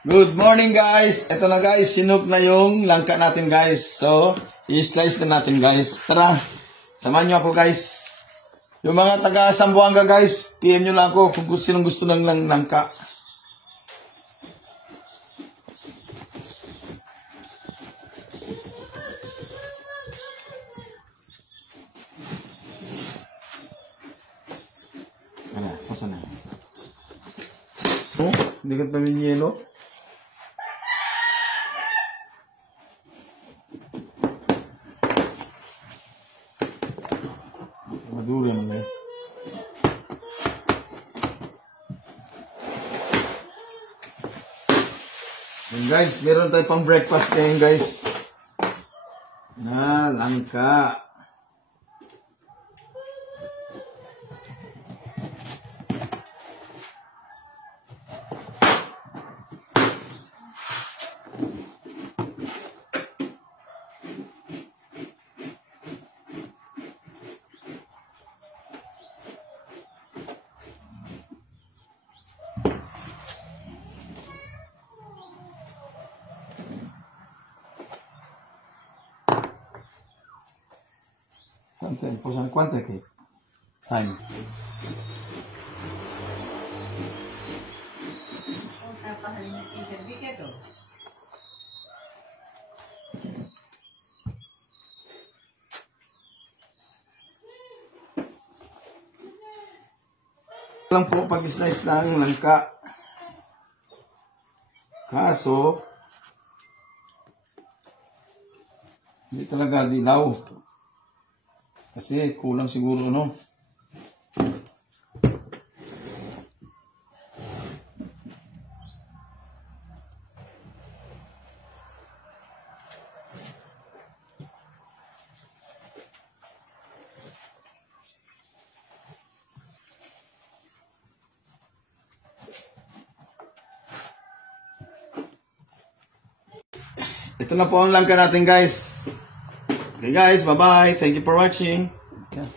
Good morning guys. Ito na guys, sinuk na yung langka natin guys. So, i-slice na natin guys. Tara, samahan nyo ako guys. Yung mga taga Sambuanga guys, PM nyo lang ako kung sinong gusto ng langka. Ano, masa na? Oh, hindi ka pa yung yelo. Maduro naman eh. Yan guys, meron tayo pang breakfast ngayon guys. Na langka. ¿Cuánto es que? Time. Lang po pag-slice ng langka. Kaso, hindi talaga dilaw. Kasi kulang siguro no. Ito na po ang langka natin guys. Okay guys, bye bye. Thank you for watching. Yeah.